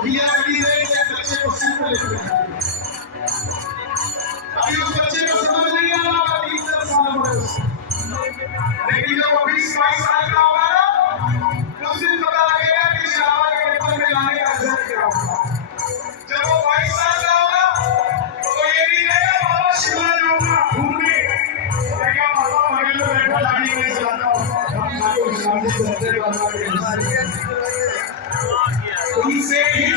यासाठी से बच्चे को सीख लेते अभी उस बच्चे को समझ नहीं आ रहा अभी 10 साल उम्र है उसकी लेकिन जब वो 20-22 साल का होगा ना उस दिन पता लगेगा कि शराबा के पेपर में लाने का रिजल्ट क्या होगा जब वो 22 साल का होगा तो वो ये नहीं कहेगा बाबा शिमला जाऊंगा घूमने कहेगा पापा मगर तो बैठा गाड़ी में चलाता हूँ हम आपको शांति से रहते हैं उनसे ही